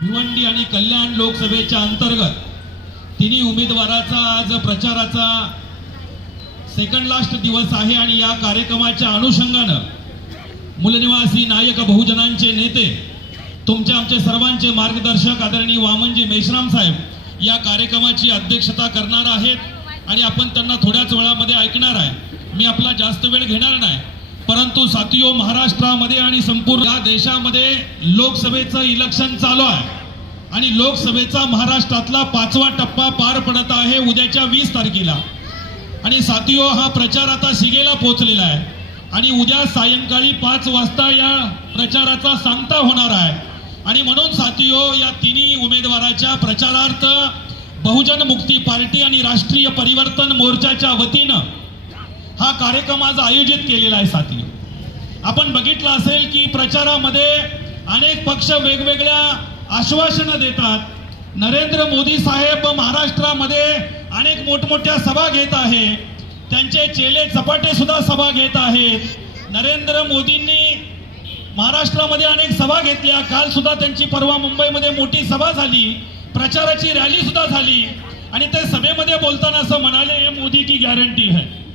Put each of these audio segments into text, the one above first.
भिवंडी आणि कल्याण लोकसभेच्या अंतर्गत तिन्ही उमेदवाराचा आज प्रचाराचा सेकंड लास्ट दिवस आहे आणि या कार्यक्रमाच्या अनुषंगानं मूलनिवासी नायक बहुजनांचे नेते तुमचे आमचे सर्वांचे मार्गदर्शक आदरणीय वामनजी मेश्राम साहेब या कार्यक्रमाची अध्यक्षता करणार आहेत आणि आपण त्यांना थोड्याच वेळामध्ये ऐकणार आहे. मी आपला जास्त वेळ घेणार नाही. परंतु साथियो महाराष्ट्रामध्ये आणि संपूर्ण या देशामध्ये लोकसभेचं इलेक्शन चालू आहे. आणि लोकसभेचा महाराष्ट्रातला पाचवा टप्पा पार पडत आहे उद्याच्या वीस तारखेला. आणि साथियो हा प्रचार आता शिगेला पोहोचलेला आहे. आणि उद्या सायंकाळी पाच वाजता या प्रचाराचा सांगता होणार आहे. आणि म्हणून साथियो या तिन्ही उमेदवाराच्या प्रचारार्थ बहुजन मुक्ती पार्टी आणि राष्ट्रीय परिवर्तन मोर्चाच्या वतीनं हा कार्यक्रम आज आयोजित केलेला आहे साथी. आपण बघितलं असेल की प्रचारामध्ये अनेक पक्ष वेगवेगळ्या आश्वासनं देतात. नरेंद्र मोदी साहेब महाराष्ट्रामध्ये अनेक मोठमोठ्या सभा घेत आहे. त्यांचे चेले चपाटे सुद्धा सभा घेत आहेत. नरेंद्र मोदींनी महाराष्ट्रामध्ये अनेक सभा घेतल्या. काल सुद्धा त्यांची परवा मुंबईमध्ये मोठी सभा झाली. प्रचाराची रॅली सुद्धा झाली. आणि ते सभेमध्ये बोलताना असं म्हणाले हे मोदी की गॅरंटी है?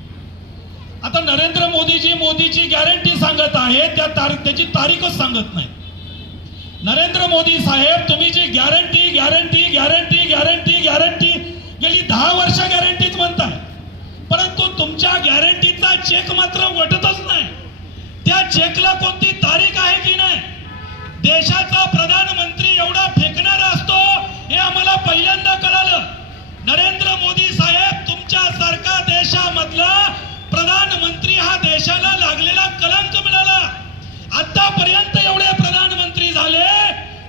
आता नरेंद्र मोदीजी मोदीची गॅरंटी सांगत आहे त्या तारीख त्याची तारीखच सांगत नाही. नरेंद्र मोदी साहेब तुम्ही जी guarantee guarantee guarantee guarantee guarantee गेली दहा वर्ष गॅरंटीच म्हणताय. परंतु तुमच्या गॅरंटीचा चेक मात्र वटतच नाही. त्या चेकला कोणती तारीख आहे की नाही? देशाचा प्रधानमंत्री एवढा फेकणारा असतो हे आम्हाला पहिल्यांदा कळालं. नरेंद्र मोदी साहेब तुमच्या सारखा देशामधला प्रधानमंत्री हा देशाला लागलेला कलंक मिळाला. आतापर्यंत एवढे प्रधानमंत्री झाले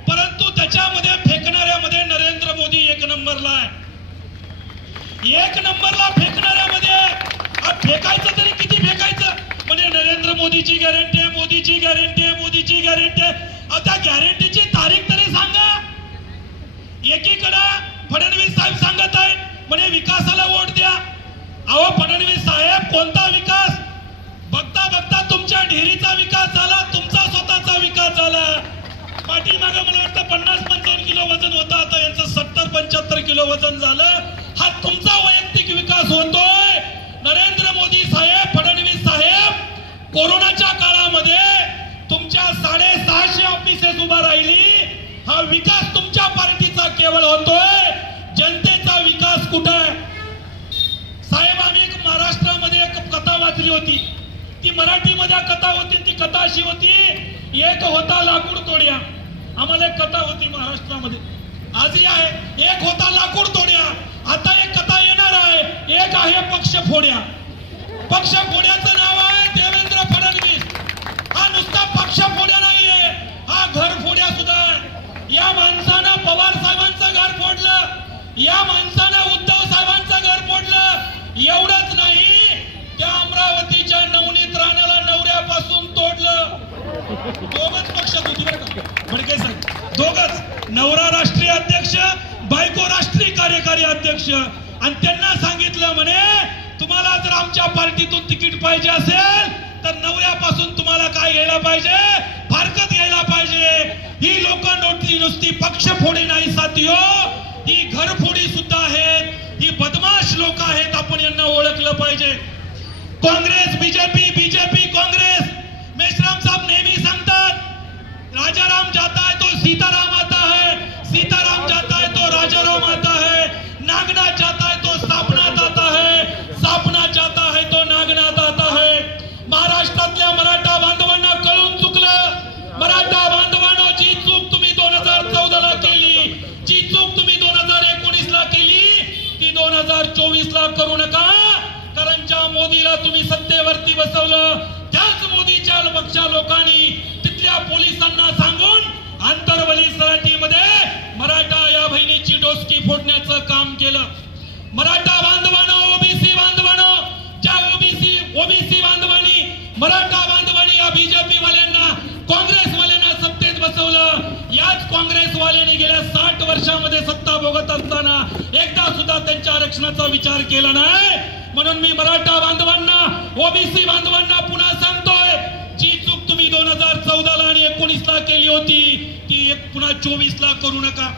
परंतु त्याच्यामध्ये फेकणाऱ्यामध्ये नरेंद्र मोदी एक नंबरला आहे. एक नंबरला फेकणाऱ्यामध्ये फेकायचं तरी किती फेकायचं? म्हणजे नरेंद्र मोदीची गॅरंटी आहे मोदीची गॅरंटी आहे मोदीची गॅरंटी आहे. त्या गॅरंटीची तारीख तरी सांगा. एकीकडं फडणवीस साहेब सांगत आहेत म्हणे विकासाला वोट द्या. अहो फडणवीस साहेब कोणता विकास? बघता बघता तुमच्या ढेरीचा विकास झाला तुमचा स्वतःचा विकास झाला. पाटील मागे मला वाटतं पन्नास पंचावन्न किलो वजन होतं आता यांचं सत्तर पंच्याहत्तर किलो वजन झालं. हा तुमचा वैयक्तिक विकास होतोय. नरेंद्र मोदी साहेब फडणवीस साहेब कोरोनाच्या काळामध्ये तुमच्या साडेसहाशे ऑफिसेस उभा राहिली. हा विकास तुमच्या पार्टीचा केवळ होतोय जनतेचा विकास कुठं आहे साहेब आम्ही एक महाराष्ट्रामध्ये एक कथा वाचली होती. ती मराठीमध्ये कथा होती ती कथा अशी होती एक होता लाकूड तोड्या. आम्हाला एक कथा होती महाराष्ट्रामध्ये. आजही आहे एक होता लाकूड तोड्या. आता एक कथा येणार आहे एक आहे पक्ष फोड्या. पक्ष फोड्याचं नाव आहे देवेंद्र फडणवीस. हा नुसता पक्ष फोड्या नाहीये हा घर फोड्या सुद्धा आहे. या माणसानं पवार साहेबांचं घर फोडलं. या माणसानं उद्धव साहेबांचं घर फोडलं. एवढंच नाही अमरावतीच्या नवनीत राणाला नवऱ्यापासून तोडलं. दोघच पक्षात होती बरं का? म्हणजे साहेब दोघच. नवरा राष्ट्रीय अध्यक्ष बायको राष्ट्रीय कार्यकारी अध्यक्ष. आणि त्यांना सांगितलं म्हणे तुम्हाला जर आमच्या पार्टीतून तिकीट पाहिजे असेल तर नवऱ्यापासून तुम्हाला काय घ्यायला पाहिजे? फारकत घ्यायला पाहिजे. ही लोक नोटली नुसती पक्ष फोडी नाही साथियो. ही घरफोडी सुद्धा आहेत. ही बदमाश लोक आहेत आपण यांना ओळखलं पाहिजे. Congress BJP BJP Congress. Meshram साहेब नेहमी सांगतात राजाराम जाता है तो सीताराम वरती बसवलं. त्याच मोदीच्या पक्षा लोकांनी तिथल्या पोलिसांना सांगून आंतरवली सराटीमध्ये मराठा या बहिणीची डोसकी फोडण्याचं काम केलं. मराठा बांधवानं ओबीसी बांधवानो ज्या ओबीसी ओबीसी बांधवानी मराठा बांधवानी या बीजेपी वाल्यांना काँग्रेसवाल्यांना सत्तेत बसवलं याच काँग्रेसवाल्यांनी गेल्या साठ वर्षामध्ये सत्ता भोगत असताना एकदा सुद्धा त्यांच्या आरक्षणाचा विचार केला नाही. म्हणून मी मराठा बांधवांना ओबीसी बांधवांना पुन्हा सांगतोय जी चूक तुम्ही दोन हजार चौदाला आणि एकोणीस ला केली होती ती एक पुन्हा चोवीस ला करू नका.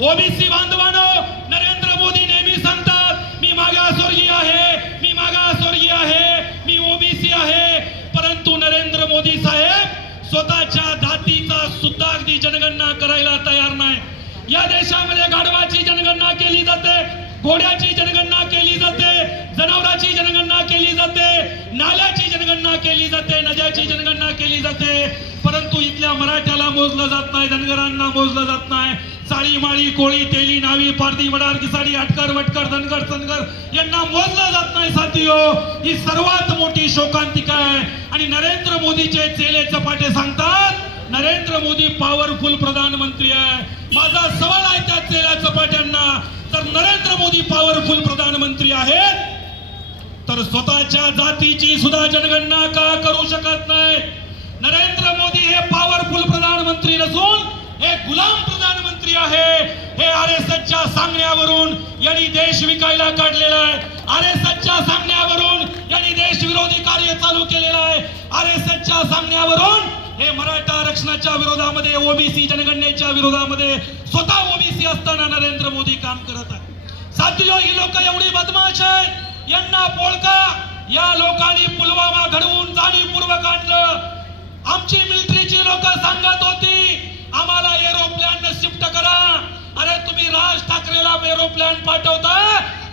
ओबीसी बांधवानो नरेंद्र मोदी नेहमी सांगतात मी मागासवर्गीय आहे मी मागासवर्गीय आहे मी ओबीसी आहे. परंतु नरेंद्र मोदी साहेब स्वतःच्या जातीचा सुद्धा अगदी जनगणना करायला तयार नाही. या देशामध्ये गाढवाची जनगणना केली जाते घोड्याची जनगणना केली जाते केली जाते नद्याची जनगणना केली जाते. परंतु इथल्या मराठ्याला मोजलं जात नाही धनगरांना मोजलं जात नाही. चाळी माळी कोळी तेली नावी पारधी वडार किसाडी आटकर वटकर धनगर सनगर यांना मोजलं जात नाही साथियो ही सर्वात मोठी शोकांतिका आहे. आणि नरेंद्र मोदीचे चेले चपाटे सांगतात नरेंद्र मोदी पॉवरफुल प्रधानमंत्री आहे. माझा सवाल आहे त्या चेल्या चपाट्यांना तर नरेंद्र मोदी पॉवरफुल प्रधानमंत्री आहेत? तर स्वतःच्या जातीची सुद्धा जनगणना का करू शकत नाही? नरेंद्र मोदी हे पॉवरफुल प्रधानमंत्री नसून हे गुलाम प्रधानमंत्री आहे. हे आर एस एसच्या सांगण्यावरून यांनी देश विकायला काढलेला आहे. आर एस एसच्या सांगण्यावरून यांनी देश विरोधी कार्य चालू केलेलं आहे. आर एस एसच्या सांगण्यावरून हे मराठा आरक्षणाच्या विरोधामध्ये ओबीसी जनगणनेच्या विरोधामध्ये स्वतः ओबीसी असताना नरेंद्र मोदी काम करत आहे साथियो ही लोक एवढी बदमाश आहेत. यांना पोळका या लोकांनी पुलवामा घडवून जाणीवपूर्वक आणलं. आमची मिलिटरीची लोक सांगत होती आम्हाला एरोप्लेन शिफ्ट करा. अरे तुम्ही राज ठाकरेला एरोप्लेन पाठवता?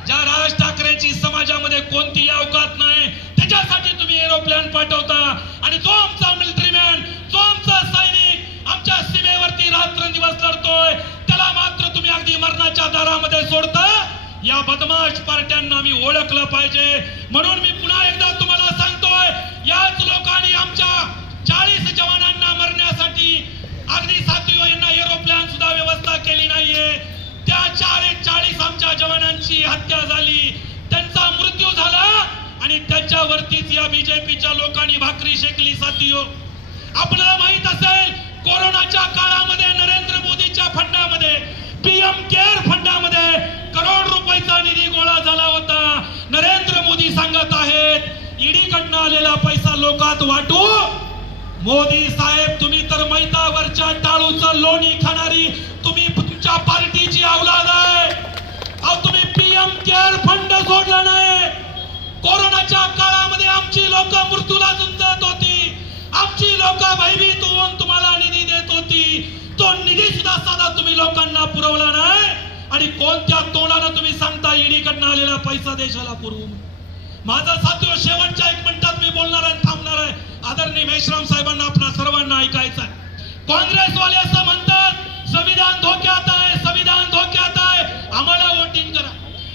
ज्या राज ठाकरेची समाजामध्ये कोणती अवकात नाही त्याच्यासाठी तुम्ही एरोप्लेन पाठवता. आणि जो आमचा मिलिटरी मॅन जो आमचा सैनिक आमच्या सीमेवरती रात्रंदिवस लढतोय त्याला मात्र तुम्ही अगदी मरणाच्या दारामध्ये सोडता. या बदमाश पार्ट्यांना मी ओळखलं पाहिजे. म्हणून मी पुन्हा एकदा तुम्हाला सांगतोय याच लोकांनी आमच्या चाळीस जवानांना मरण्यासाठी अगदी सातवी यांना एरोप्लेन सुद्धा व्यवस्था केली नाहीये. त्या चाळीस चाळीस आमच्या जवानांची हत्या झाली. त्यांचा मृत्यू झाला आणि त्याच्यावरतीच या बीजेपीच्या लोकांनी भाकरी शेकली साथीयो आपल्याला माहीत असेल कोरोनाच्या काळामध्ये नरेंद्र मोदी फंडामध्ये पीएम केअर फंडामध्ये करोड रुपयाचा निधी गोळा झाला होता नरेंद्र मोदी सांगत आहेत मिळालेला पैसा लोकात वाटू? मोदी साहेब तुम्ही तर मैदावरच्या टाळूच लोणी खाणारी तुम्ही तुमच्या पार्टीची अवलाद आहे. अहो तुम्ही पीएम केअर फंड सोडला नाही. कोरोनाच्या काळामध्ये आमची लोक मृत्यूला झुंजत होती. आमची लोक भयभीत होऊन तुम्हाला निधी देत होती. तो निधी सुद्धा साधा तुम्ही लोकांना पुरवला नाही. आणि कोणत्या तोंडानं तुम्ही सांगता ईडीकडनं आलेला पैसा देशाला पुरवू माझा सातव्या शेवटच्या एक मिनिटात मी बोलणार आहे थांबणार आहे. आदरणीय मेश्राम साहेबांना आपल्या सर्वांना ऐकायचं आहे काँग्रेसवाले असं म्हणतात संविधान धोक्यात आहे संविधान धोक्यात आहे. आम्हाला वोटिंग करा.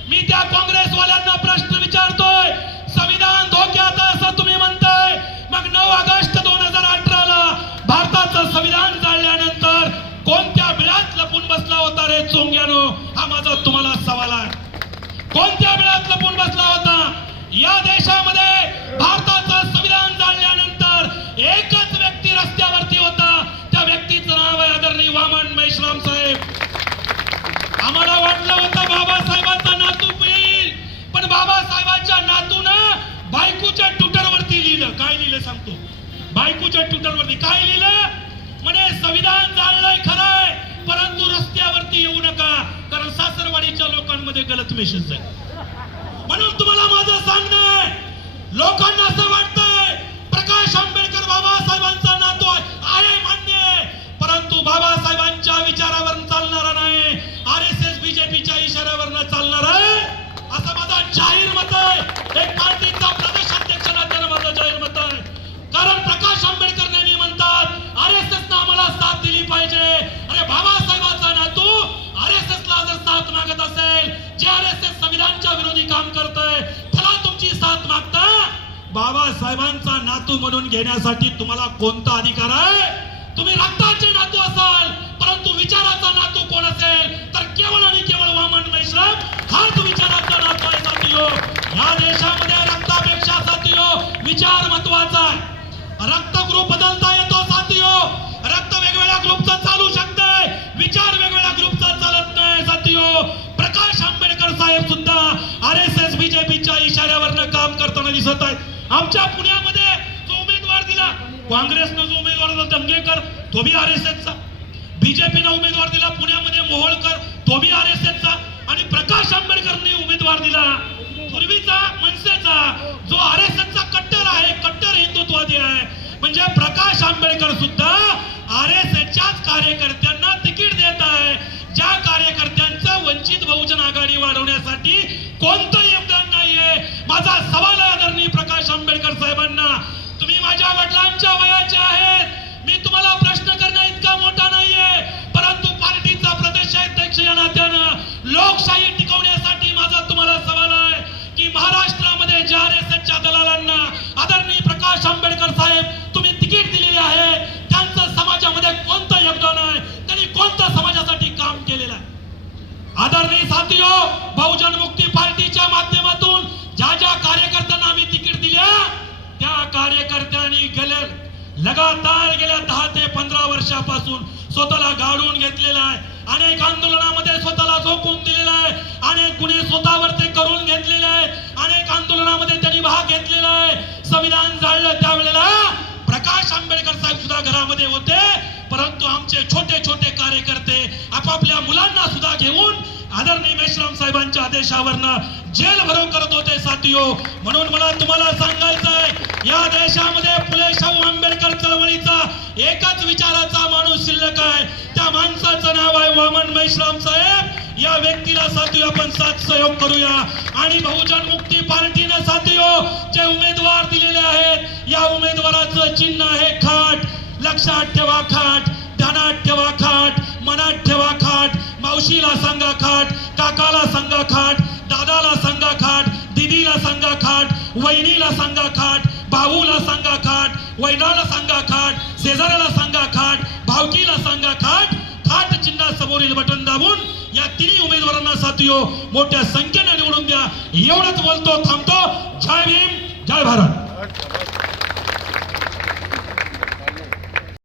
मी त्या काँग्रेसवाल्यांना प्रश्न विचारतोय संविधान धोक्यात आहे असं तुम्ही म्हणताय. मग नऊ ऑगस्ट दोन हजार अठराला भारताचं संविधान जाळल्यानंतर कोणत्या बिळात लपून बसला होता रे चोंग्यानो? हा माझा तुम्हाला सवाल आहे. कोणत्या वेळात लपून बसला होता? या देशामध्ये भारताचं संविधान जाळल्यानंतर एकच व्यक्ती रस्त्यावरती होता. त्या व्यक्तीचं नाव आहे आदरणीय वामन मेश्राम साहेब. आम्हाला वाटलं होतं बाबासाहेबांचा नातू येईल पण बाबासाहेबांच्या नातूनं बायकोच्या ट्विटरवरती लिहिलं. काय लिहिलं सांगतो? बायकोच्या ट्विटरवरती. काय लिहिलं? म्हणे संविधान जाळलंय खरंय परंतु रस्त्यावरती येऊ नका कारण सासरवाडीच्या लोकांमध्ये गलत मेसेज आहे. म्हणून लोकांना असं वाटतंय प्रकाश आंबेडकर बाबासाहेबांचा नातो आहे. आहे मान्य. आहे. परंतु बाबासाहेबांच्या विचारावर चालणारा नाही. आर एस एस बीजेपीच्या इशाऱ्यावर चालणार आहे. असं माझा जाहीर मत आहे. एक पार्टीचा प्रदेश अध्यक्ष नात्यानं माझं जाहीर मत आहे. कारण प्रकाश आंबेडकर नेहमी म्हणतात आर एस एस आम्हाला साथ दिली पाहिजे. अरे बाबासाहेबांचा नातू आर एस एस ला जर साथ मागत असेल जे आर एस एस संविधानच्या विरोधी काम करतंय आहे बाबासाहेबांचा नातू म्हणून घेण्यासाठी तुम्हाला कोणता अधिकार आहे? तुम्ही रक्ताचे नातू असाल परंतु विचाराचा नातू कोण असेल? तर केवळ आणि केवळ वामन मैश्रम हाच विचाराचा नातू आहे साथियो. या देशामध्ये रक्तापेक्षा साथियो विचार महत्त्वाचा आहे. रक्त ग्रुप बदलता येतो साथियो. रक्त वेगवेगळ्या ग्रुपचा चालू शकतंय विचार वेगवेगळ्या ग्रुपचा चालत नाही साथियो. प्रकाश आंबेडकर साहेब सुद्धा आर एस एस बीजेपीच्या इशाऱ्यावरनं काम करताना दिसत आहेत. आमच्या पुण्यामध्ये जो उमेदवार दिला काँग्रेसनं जो उमेदवार दिला दंगेकर तो बी आर एस एसचा बीजेपीनं उमेदवार दिला पुण्यामध्ये मोहोळकर तो बी आर एस एसचा आणि प्रकाश आंबेडकरने उमेदवार दिला. पूर्वीचा मनसेचा जो आर एस एसचा कट्टर आहे कट्टर हिंदुत्ववादी आहे. म्हणजे प्रकाश आंबेडकर सुद्धा आर एस एसच्याच कार्यकर्त्यांना तिकीट देत आहे. ज्या कार्यकर्त्यांचं वंचित बहुजन आघाडी वाढवण्यासाठी कोणतं योगदान नाहीये माझा सवाल आहे आदरणीय प्रकाश आंबेडकर तुम्ही माझ्या वडिलांच्या वयाचे आहेत. मी तुम्हाला प्रश्न करणं इतका मोठा नाहीये. परंतु पार्टीचा प्रदेशाध्यक्ष या नात्यानं लोकशाही टिकवण्यासाठी माझा तुम्हाला सवाल आहे की महाराष्ट्रामध्ये जे आर एस एसच्या दलालांना आदरणीय प्रकाश आंबेडकर साहेब तुम्ही तिकीट दिलेले आहे त्यांचं समाजामध्ये कोणतं योगदान आहे? त्यांनी कोणतं समाजासाठी काम केलेलं आहे? आदरणीय साथियो बहुजन मुक्ती पार्टीच्या माध्यमातून ज्या ज्या कार्यकर्त्यांना आम्ही तिकीट दिल्या त्या कार्यकर्त्यांनी गेल्या लगातार गेल्या दहा ते पंधरा वर्षापासून स्वतःला गाडून घेतलेला आहे. अनेक आंदोलनामध्ये स्वतःला झोकून दिलेला आहे. अनेक गुन्हे स्वतःवर ते करून घेतलेले आहे. अनेक आंदोलनामध्ये त्यांनी भाग घेतलेला आहे. संविधान जाळलं त्यावेळेला प्रकाश आंबेडकर साहेब सुद्धा घरामध्ये होते. परंतु आमचे छोटे छोटे कार्यकर्ते आपापल्या मुलांना सुद्धा घेऊन आदरणीय मेश्राम साहेबांच्या आदेशावरनं जेल भरव करत होते साथियो. म्हणून मला तुम्हाला सांगायचं आहे या देशामध्ये फुले शाहू आंबेडकर चळवळीचा एकच विचाराचा माणूस शिल्लक आहे. त्या माणसाचं नाव आहे वामन मेश्राम साहेब. या व्यक्तीला साथी आपण साथ सहयोग करूया. आणि बहुजन मुक्ती पार्टीनं साथियो जे उमेदवार दिलेले आहेत या उमेदवाराचं चिन्ह आहे खाट. लक्षात ठेवा खाट. ध्यानात ठेवा खाट मनात ठेवा खाट मावशीला सांगा खाट काकाला सांगा खाट दादाला सांगा खाट दिदीला सांगा खाट वहिनीला सांगा खाट भाऊला सांगा खाट वैनाला सांगा खाट शेजाऱ्याला सांगा खाट भावकीला सांगा खाट खाट चिन्हा समोरील बटन दाबून या तिन्ही उमेदवारांना साथियो मोठ्या संख्येने निवडून द्या. एवढंच बोलतो थांबतो. जय भीम जय भारत.